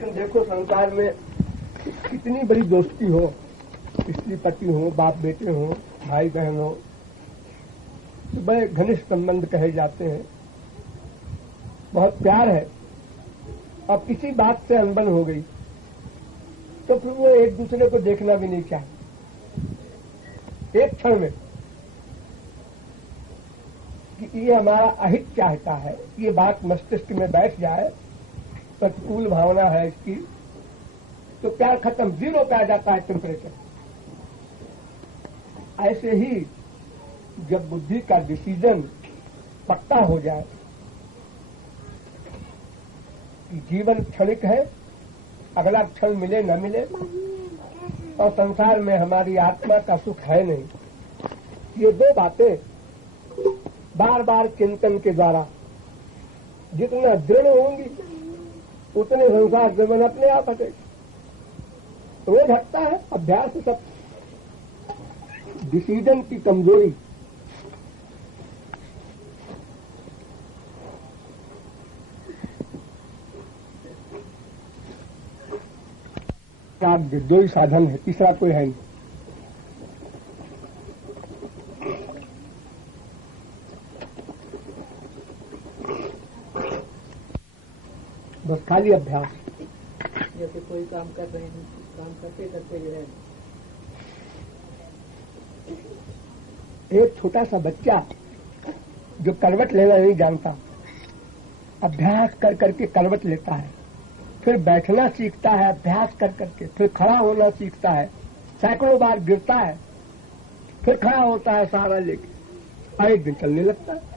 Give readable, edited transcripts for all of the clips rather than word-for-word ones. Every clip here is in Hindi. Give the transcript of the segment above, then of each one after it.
लेकिन देखो संसार में कितनी बड़ी दोस्ती हो, स्त्री पति हो, बाप बेटे हो, भाई बहन हो, तो बड़े घनिष्ठ संबंध कहे जाते हैं, बहुत प्यार है। अब किसी बात से अनबन हो गई तो फिर वो एक दूसरे को देखना भी नहीं चाहे, एक क्षण में कि ये हमारा अहित चाहता है, ये बात मस्तिष्क में बैठ जाए, प्रतिकूल भावना है इसकी, तो प्यार खत्म, जीरो पे आ जाता है टेम्परेचर। ऐसे ही जब बुद्धि का डिसीजन पक्का हो जाए कि जीवन क्षणिक है, अगला क्षण मिले न मिले, और संसार में हमारी आत्मा का सुख है नहीं, ये दो बातें बार बार चिंतन के द्वारा जितना दृढ़ होंगी उतने संसार जीवन अपने आप हटेगा। रोज हटता है, अभ्यास सब। डिसीजन की कमजोरी, दो ही साधन है, तीसरा कोई है नहीं। बस खाली अभ्यास। जैसे कोई काम कर रहे हैं, काम करते करते जो है, एक छोटा सा बच्चा जो करवट लेना नहीं जानता, अभ्यास कर करके करवट लेता है, फिर बैठना सीखता है अभ्यास कर करके, फिर खड़ा होना सीखता है, सैकड़ों बार गिरता है, फिर खड़ा होता है सहारा लेके, और एक दिन चलने लगता है।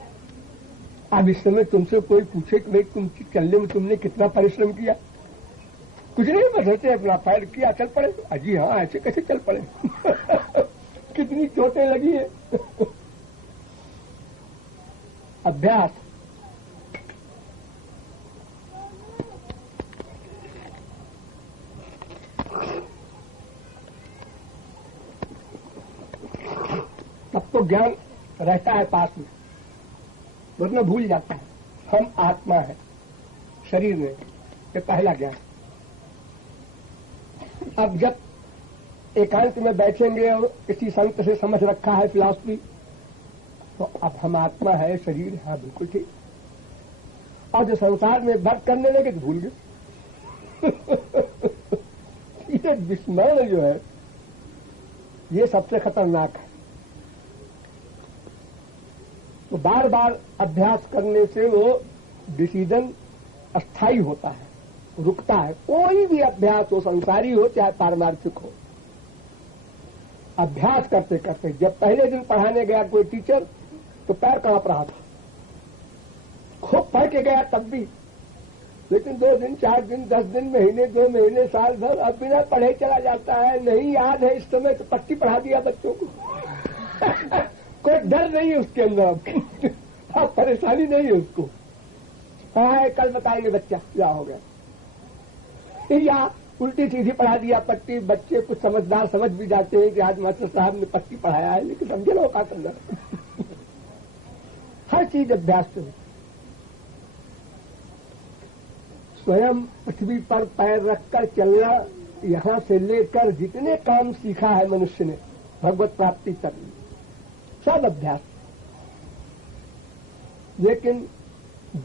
अब इस समय तुमसे कोई पूछे कि भाई तुम चलने में तुमने कितना परिश्रम किया, कुछ नहीं, बस ऐसे अपना पैर किया, चल पड़े। अजी हाँ, ऐसे कैसे चल पड़े कितनी चोटें लगी है अभ्यास। तब तो ज्ञान रहता है पास में, वरना भूल जाता है हम आत्मा है शरीर में, ये पहला ज्ञान। अब जब एकांत में बैठेंगे और किसी संत से समझ रखा है फिलॉसफी, तो अब हम आत्मा है शरीर है, बिल्कुल ठीक। और जो संसार में बात करने लगे तो भूल गए ये विस्मरण जो है ये सबसे खतरनाक है। तो बार बार अभ्यास करने से वो डिसीजन अस्थायी होता है, रुकता है। कोई भी अभ्यास हो, संसारी हो चाहे पारमार्थिक हो, अभ्यास करते करते, जब पहले दिन पढ़ाने गया कोई टीचर तो पैर कांप रहा था, खूब पढ़ के गया तब भी, लेकिन 2 दिन 4 दिन 10 दिन महीने 2 महीने साल भर अब बिना पढ़े चला जाता है। नहीं याद है इस समय तो पट्टी पढ़ा दिया बच्चों को कोई डर नहीं है उसके अंदर, अब परेशानी नहीं है उसको। हाँ कल बताएंगे बच्चा क्या हो गया, या उल्टी सीधी पढ़ा दिया पट्टी। बच्चे कुछ समझदार समझ भी जाते हैं कि आज मास्टर साहब ने पट्टी पढ़ाया है, लेकिन समझे लो क्या करना हर चीज अभ्यास से। स्वयं पृथ्वी पर पैर रखकर चलना, यहां से लेकर जितने काम सीखा है मनुष्य ने भगवत प्राप्ति तक, सब अभ्यास। लेकिन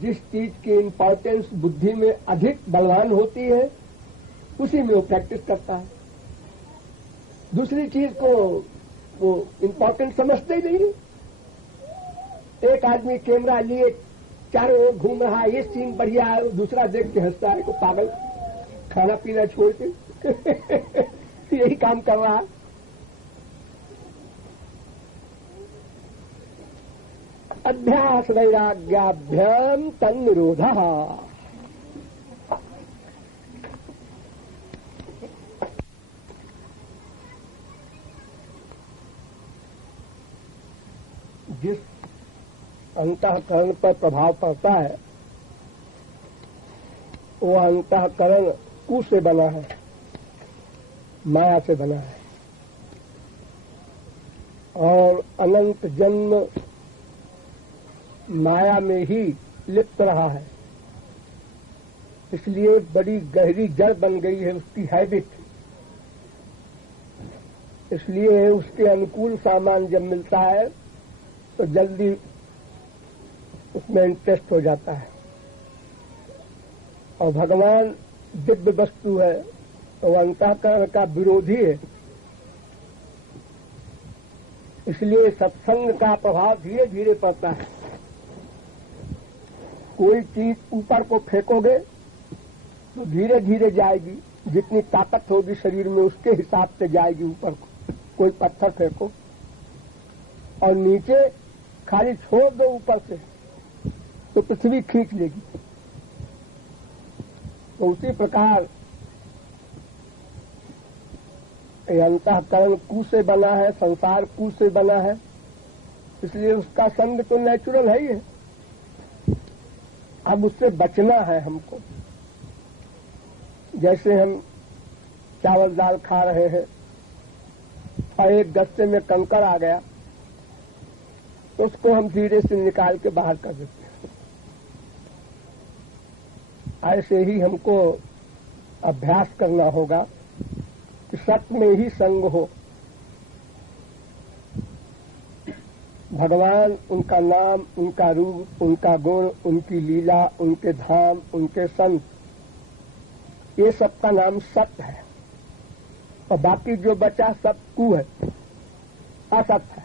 जिस चीज की इंपॉर्टेंस बुद्धि में अधिक बलवान होती है उसी में वो प्रैक्टिस करता है, दूसरी चीज को वो इंपॉर्टेंट समझते ही नहीं। एक आदमी कैमरा लिए चारों ओर घूम रहा है, ये सीन बढ़िया है, दूसरा देख के हंसता है, को पागल, खाना पीना छोड़ के यही काम कर रहा है। अभ्यास वैराग्याभ्याम तन्निरोधः। जिस अंतःकरण पर प्रभाव पड़ता है वो अंतःकरण कु से बना है, माया से बना है, और अनंत जन्म माया में ही लिप्त रहा है। इसलिए बड़ी गहरी जड़ बन गई है उसकी हैबिट। इसलिए उसके अनुकूल सामान जब मिलता है तो जल्दी उसमें इंटरेस्ट हो जाता है। और भगवान दिव्य वस्तु है तो अंतःकरण का विरोधी है। इसलिए सत्संग का प्रभाव धीरे धीरे पड़ता है। कोई चीज ऊपर को फेंकोगे तो धीरे धीरे जाएगी, जितनी ताकत होगी शरीर में उसके हिसाब से जाएगी ऊपर को। कोई पत्थर फेंको और नीचे खाली छोड़ दो ऊपर से तो पृथ्वी खींच लेगी। तो उसी प्रकार अंतःकरण कू से बना है, संसार कू से बना है, इसलिए उसका संग तो नेचुरल है ही है। अब उससे बचना है हमको। जैसे हम चावल दाल खा रहे हैं और एक गस्ते में कंकड़ आ गया तो उसको हम धीरे से निकाल के बाहर कर देते हैं। ऐसे ही हमको अभ्यास करना होगा कि सत्य में ही संग हो। भगवान, उनका नाम, उनका रूप, उनका गुण, उनकी लीला, उनके धाम, उनके संत, ये सबका नाम सत्य है। और बाकी जो बचा सब कू है, असत्य है।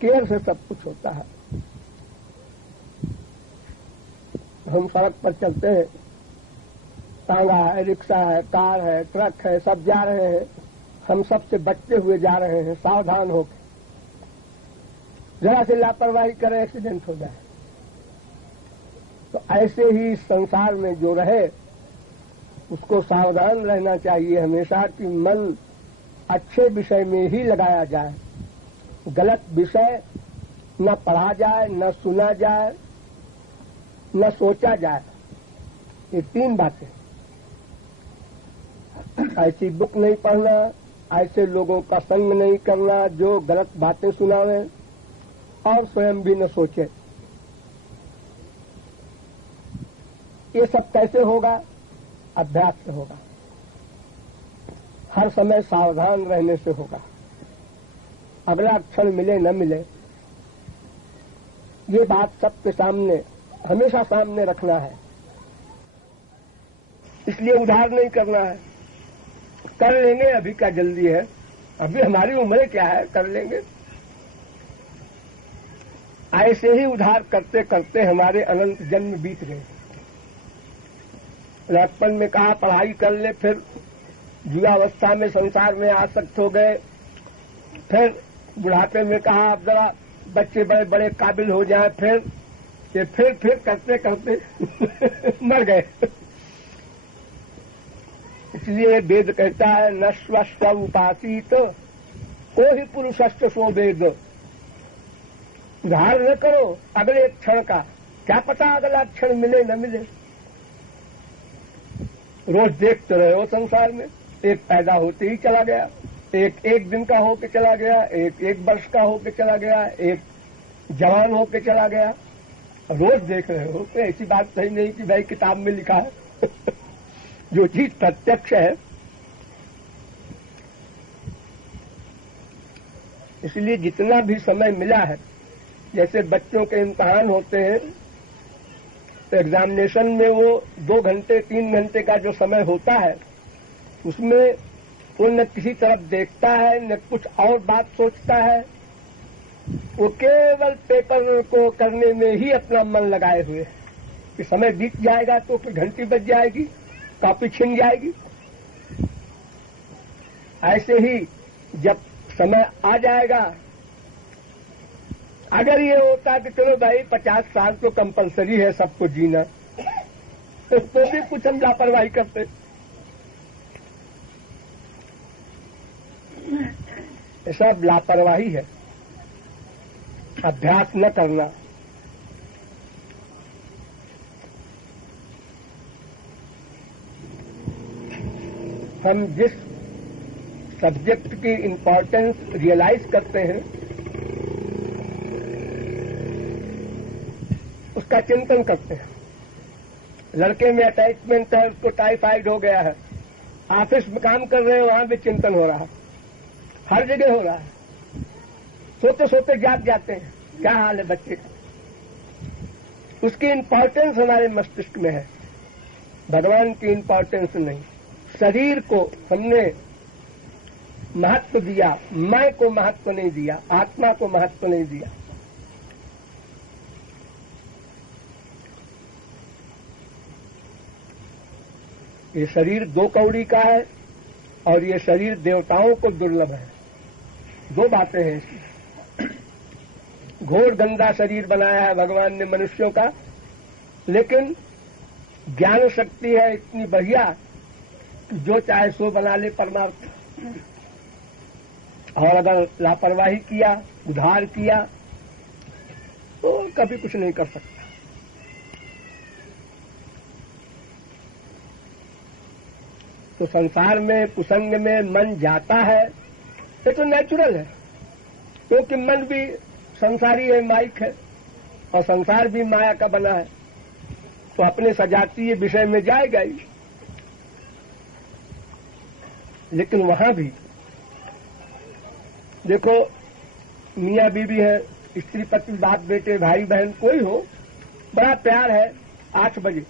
केयर से सब कुछ होता है। हम सड़क पर चलते हैं, टांगा है, रिक्शा है, कार है, ट्रक है, सब जा रहे हैं। हम सबसे बचते हुए जा रहे हैं, सावधान होकर। जरा से लापरवाही करें, एक्सीडेंट हो जाए। तो ऐसे ही संसार में जो रहे उसको सावधान रहना चाहिए हमेशा कि मन अच्छे विषय में ही लगाया जाए, गलत विषय न पढ़ा जाए, न सुना जाए, न सोचा जाए। ये तीन बातें। ऐसी बुक नहीं पढ़ना, ऐसे लोगों का संग नहीं करना जो गलत बातें सुनावे और स्वयं भी न सोचे। ये सब कैसे होगा? अभ्यास से होगा। हर समय सावधान रहने से होगा। अगला क्षण मिले न मिले, ये बात सबके सामने, हमेशा सामने रखना है। इसलिए उधार नहीं करना है। कर लेंगे, अभी क्या जल्दी है, अभी हमारी उम्र क्या है, कर लेंगे। ऐसे ही उधार करते करते हमारे अनंत जन्म बीत गए। लड़कपन में कहा पढ़ाई कर ले, फिर युवावस्था में संसार में आसक्त हो गए, फिर बुढ़ापे में कहा अब जरा बच्चे बड़े बड़े काबिल हो जाएं, फिर करते करते मर गए। इसलिए वेद कहता है न स्वस्थ उपासित को ही पुरुषस्थ सो वेद। उधार न करो अगले क्षण का, क्या पता अगला क्षण मिले न मिले। रोज देखते रहे हो संसार में, एक पैदा होते ही चला गया, एक दिन का होके चला गया, एक वर्ष का होके चला गया, एक जवान होके चला गया। रोज देख रहे हो। तो ऐसी बात सही नहीं कि भाई किताब में लिखा है। जो चीज प्रत्यक्ष है। इसलिए जितना भी समय मिला है, जैसे बच्चों के इम्तिहान होते हैं तो एग्जामिनेशन में वो 2 घंटे 3 घंटे का जो समय होता है उसमें वो न किसी तरफ देखता है न कुछ और बात सोचता है। वो केवल पेपर को करने में ही अपना मन लगाए हुए है कि समय बीत जाएगा तो फिर घंटी बज जाएगी, कॉपी छिन जाएगी। ऐसे ही जब समय आ जाएगा, अगर ये होता कि चलो भाई 50 साल तो कंपलसरी है सबको जीना, तो भी कुछ हम लापरवाही करते। ये सब लापरवाही है, अभ्यास न करना। हम जिस सब्जेक्ट की इम्पोर्टेंस रियलाइज करते हैं उसका चिंतन करते हैं। लड़के में अटैचमेंट है, उसको टाइफाइड हो गया है, ऑफिस में काम कर रहे हैं, वहां भी चिंतन हो रहा है, हर जगह हो रहा है। सोते सोते जाग जाते हैं, क्या हाल है बच्चे का। उसकी इंपॉर्टेंस हमारे मस्तिष्क में है, भगवान की इंपॉर्टेंस नहीं। शरीर को हमने महत्व दिया, मैं को महत्व नहीं दिया, आत्मा को महत्व नहीं दिया। ये शरीर 2 कौड़ी का है और ये शरीर देवताओं को दुर्लभ है। 2 बातें हैं इसमें। घोर गंदा शरीर बनाया है भगवान ने मनुष्यों का, लेकिन ज्ञान शक्ति है इतनी बढ़िया कि जो चाहे सो बना ले परमार्थ। और अगर लापरवाही किया, उधार किया, तो कभी कुछ नहीं कर सकता। तो संसार में, कुसंग में मन जाता है, ये तो नेचुरल है, क्योंकि मन भी संसारी है, माइक है, और संसार भी माया का बना है, तो अपने सजातीय विषय में जाएगा ही। लेकिन वहां भी देखो, मियाँ बीवी है, स्त्री पति, बाप बेटे, भाई बहन, कोई हो, बड़ा प्यार है 8 बजे,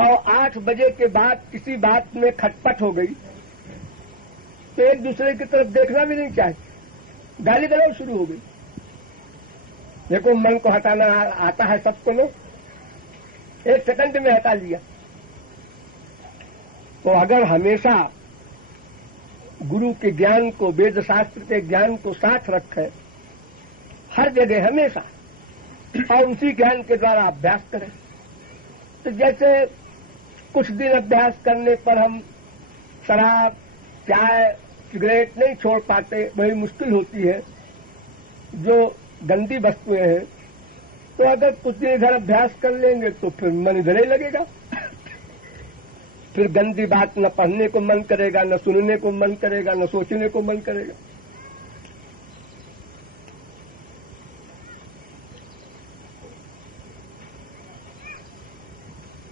और 8 बजे के बाद किसी बात में खटपट हो गई तो एक दूसरे की तरफ देखना भी नहीं चाहते, गाली गलौज शुरू हो गई। देखो, मन को हटाना आता है सबको, लो 1 सेकंड में हटा लिया। तो अगर हमेशा गुरु के ज्ञान को, वेद शास्त्र के ज्ञान को साथ रखे हर जगह हमेशा, और उसी ज्ञान के द्वारा अभ्यास करें, तो जैसे कुछ दिन अभ्यास करने पर हम शराब, चाय, सिगरेट नहीं छोड़ पाते, बड़ी मुश्किल होती है, जो गंदी वस्तुएं हैं, तो अगर कुछ दिन इधर अभ्यास कर लेंगे तो फिर मन इधर ही लगेगा। फिर गंदी बात न पढ़ने को मन करेगा, न सुनने को मन करेगा, न सोचने को मन करेगा।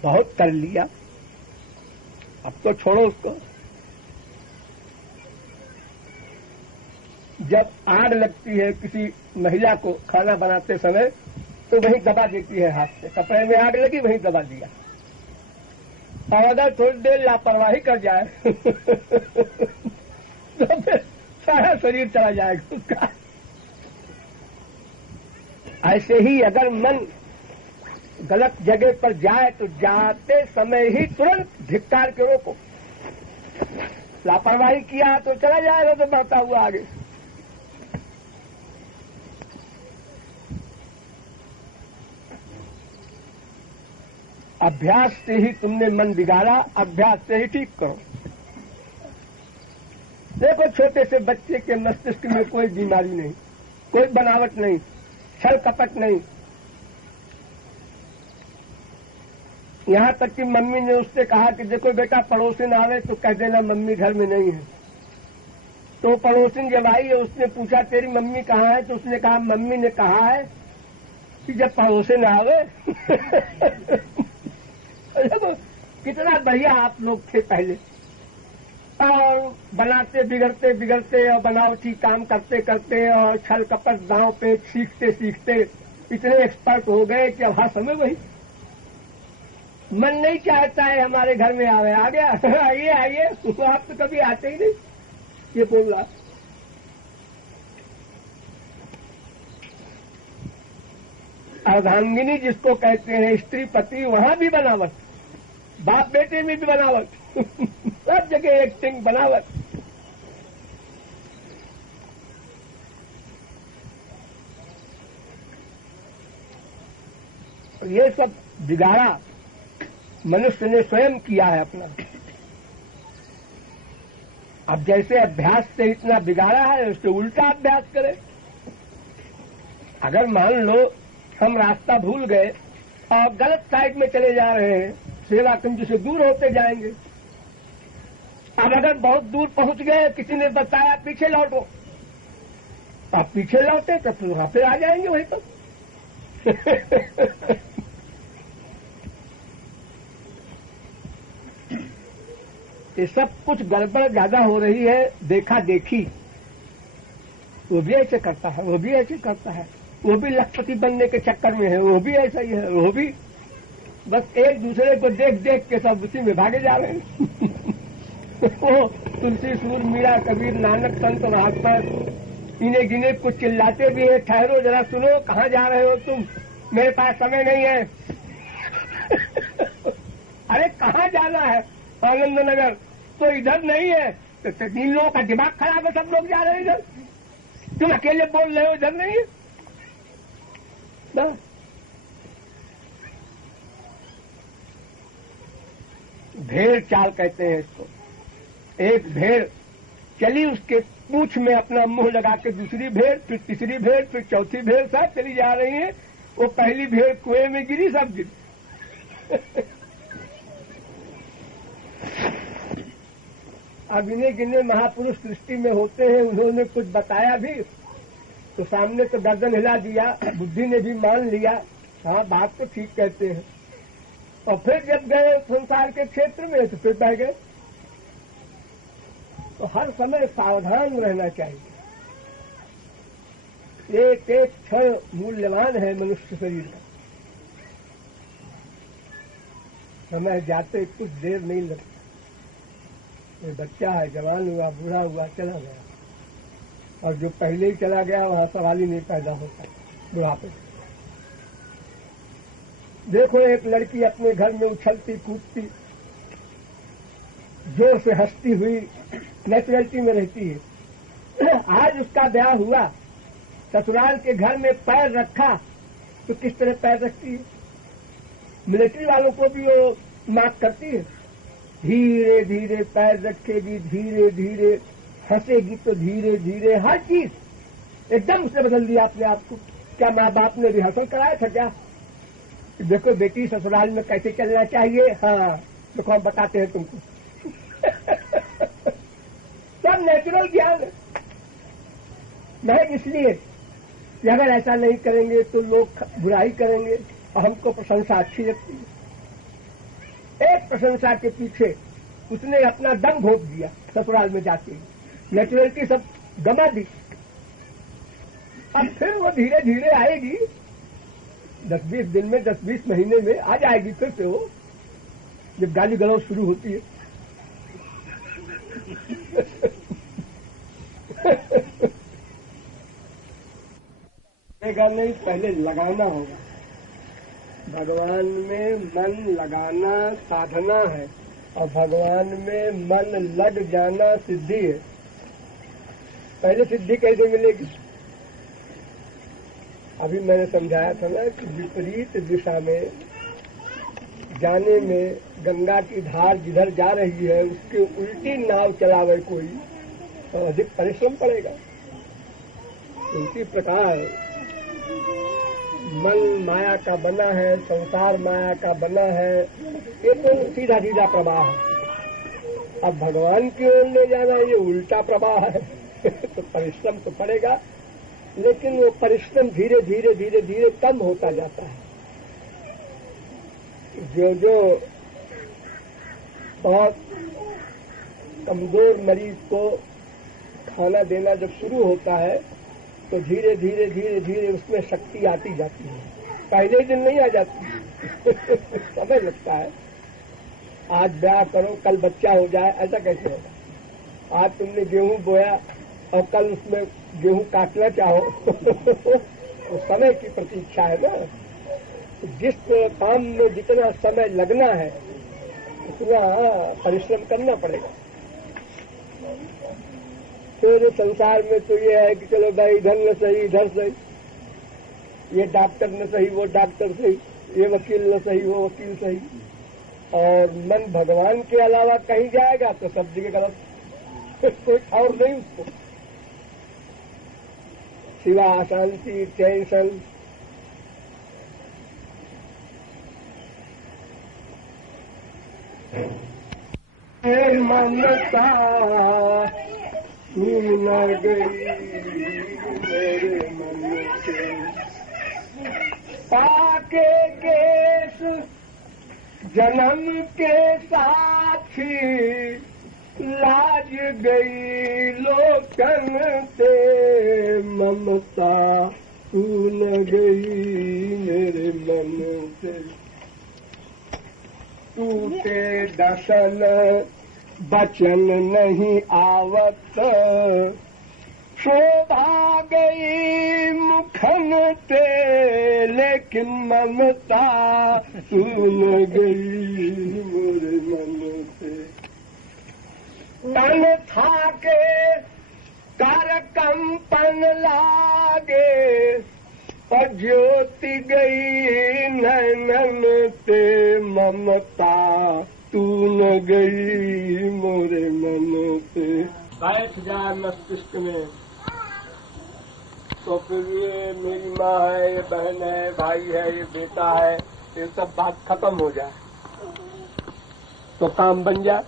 बहुत कर लिया, अब तो छोड़ो उसको। जब आग लगती है किसी महिला को खाना बनाते समय, तो वहीं दबा देती है हाथ से, कपड़े में आग लगी वहीं दबा दिया, और अगर थोड़ी देर लापरवाही कर जाए तो फिर सारा शरीर चला जाएगा उसका। ऐसे ही अगर मन गलत जगह पर जाए तो जाते समय ही तुरंत धिक्कार के रोको। लापरवाही किया तो चला जाएगा, तो बढ़ता हुआ आगे। अभ्यास से ही तुमने मन बिगाड़ा, अभ्यास से ही ठीक करो। देखो, छोटे से बच्चे के मस्तिष्क में कोई बीमारी नहीं, कोई बनावट नहीं, छल कपट नहीं। यहां तक कि मम्मी ने उससे कहा कि देखो बेटा, पड़ोसिन आवे तो कह देना मम्मी घर में नहीं है। तो पड़ोसिन जब आई है, उसने पूछा तेरी मम्मी कहाँ है, तो उसने कहा मम्मी ने कहा है कि जब पड़ोसिन आवे कितना बढ़िया आप लोग थे पहले, और बनाते बिगड़ते बिगड़ते और बनावटी काम करते करते और छल कपट दांव पे सीखते सीखते इतने एक्सपर्ट हो गए कि अब हर समय वही। मन नहीं चाहता है हमारे घर में आवे, आ गया आइए आइए, तो आप तो कभी आते ही नहीं, ये बोल रहा। अर्धांगिनी जिसको कहते हैं, स्त्री पति, वहां भी बनावट, बाप बेटे में भी बनावट सब जगह एक्टिंग, बनावट। ये सब बिगाड़ा मनुष्य ने स्वयं किया है अपना। अब जैसे अभ्यास से इतना बिगाड़ा है, उससे उल्टा अभ्यास करें। अगर मान लो हम रास्ता भूल गए और गलत साइड में चले जा रहे हैं, सेवा कुंज से दूर होते जाएंगे। अब अगर बहुत दूर पहुंच गए, किसी ने बताया पीछे लौटो, आप पीछे लौटे तो फिर वहां पे आ जाएंगे वहीं तो ये सब कुछ गड़बड़ ज्यादा हो रही है, देखा देखी। वो भी ऐसे करता है, वो भी ऐसे करता है, वो भी लखपति बनने के चक्कर में है, वो भी ऐसा ही है, वो भी बस एक दूसरे को देख देख के सब उसी में भागे जा रहे हैं। वो तुलसी, सूर, मीरा, कबीर, नानक, संत, महात्मा इन्हें गिने कुछ चिल्लाते भी है, ठहरो जरा सुनो, कहाँ जा रहे हो तुम, मेरे पास समय नहीं है। अरे कहाँ जाना है? आनंद नगर। तो इधर नहीं है तो 3 लोगों का दिमाग खराब है, सब लोग जा रहे हैं इधर, तुम अकेले बोल रहे हो इधर नहीं है ना? भेड़ चाल कहते हैं इसको। एक भेड़ चली, उसके पूंछ में अपना मुंह लगा के दूसरी भेड़, फिर तीसरी भेड़, फिर चौथी भेड़, सब चली जा रही है। वो पहली भेड़ कुएं में गिरी, सब गिरी। अब इन्हें गिने महापुरुष सृष्टि में होते हैं, उन्होंने कुछ बताया भी तो सामने तो गर्दन हिला दिया, बुद्धि ने भी मान लिया, हाँ बात तो ठीक कहते हैं। और फिर जब गए संसार के क्षेत्र में तो फिर बह गए। तो हर समय सावधान रहना चाहिए। एक एक क्षण मूल्यवान है मनुष्य शरीर का। समय जाते कुछ देर नहीं लगता। ये बच्चा है, जवान हुआ, बूढ़ा हुआ, चला गया, और जो पहले ही चला गया वहां सवाल ही नहीं पैदा होता बुढ़ापे। देखो एक लड़की अपने घर में उछलती कूदती, जोर से हंसती हुई नेचुरलिटी में रहती है। आज उसका ब्याह हुआ, ससुराल के घर में पैर रखा तो किस तरह पैर रखती है? मिलिट्री वालों को भी वो मार्क करती है। धीरे धीरे पैर रखेगी, धीरे धीरे हंसेगी, तो धीरे धीरे हर चीज एकदम उसने बदल दिया अपने आप को। क्या माँ बाप ने रिहर्सल कराया था क्या? देखो बेटी ससुराल में कैसे चलना चाहिए, हाँ देखो हम बताते हैं तुमको। सब नेचुरल ज्ञान है। नहीं इसलिए कि अगर ऐसा नहीं करेंगे तो लोग बुराई करेंगे और हमको प्रशंसा अच्छी लगती है। एक प्रशंसा के पीछे उसने अपना दम घोट दिया ससुराल में जाके, नेचुरलिटी सब गमा दी। अब फिर वो धीरे धीरे आएगी, 10-20 दिन में, 10-20 महीने में आ जाएगी फिर से वो, जब गाली गलौज शुरू होती है। नहीं, पहले लगाना होगा। भगवान में मन लगाना साधना है, और भगवान में मन लग जाना सिद्धि है। पहले सिद्धि कैसे मिलेगी? अभी मैंने समझाया था ना कि विपरीत दिशा में जाने में गंगा की धार जिधर जा रही है उसके उल्टी नाव चलावे कोई तो अधिक परिश्रम पड़ेगा। इसी प्रकार मन माया का बना है, संसार माया का बना है, ये तो सीधा सीधा प्रवाह है। अब भगवान की ओर ले जाना ये उल्टा प्रवाह है। तो परिश्रम तो पड़ेगा, लेकिन वो परिश्रम धीरे धीरे धीरे धीरे कम होता जाता है। जो जो बहुत कमजोर मरीज को खाना देना जब शुरू होता है तो धीरे धीरे धीरे धीरे उसमें शक्ति आती जाती है। पहले दिन नहीं आ जाती। समय लगता है। आज ब्याह करो कल बच्चा हो जाए, ऐसा कैसे होगा? आज तुमने गेहूं बोया और कल उसमें गेहूं काटना चाहो तो समय की प्रतीक्षा है ना। जिस काम में जितना समय लगना है उतना परिश्रम करना पड़ेगा। फिर संसार में तो ये है कि चलो भाई इधर न सही इधर सही, ये डॉक्टर न सही वो डॉक्टर सही, ये वकील न सही वो वकील सही, और मन भगवान के अलावा कहीं जाएगा तो सब जगह गलत। कोई और नहीं उसको सिवा अशांति, टेंशन। मन का सुन गई मेरे मन से पाके केस जन्म के साथी, लाज गई लोकन से ममता तू न गई मेरे मन से। टूटे दसन बचन नहीं आवत शोभा गई मुखन ते लेकिन ममता तू न गई मेरे मन से। तन था के कर कंपन लागे और ज्योति गई नैनन ते ममता तू न गई मोरे मन से। बैठ जाए मस्तिष्क में तो फिर ये मेरी माँ है, ये बहन है, भाई है, ये बेटा है, ये सब बात खत्म हो जाए तो काम बन जाए।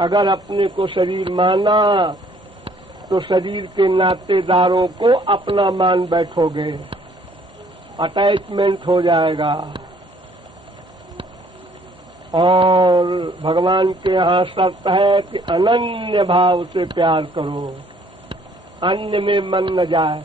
अगर अपने को शरीर माना तो शरीर के नातेदारों को अपना मान बैठोगे, अटैचमेंट हो जाएगा। और भगवान के यहाँ शर्त है कि अनन्य भाव से प्यार करो, अन्य में मन न जाए।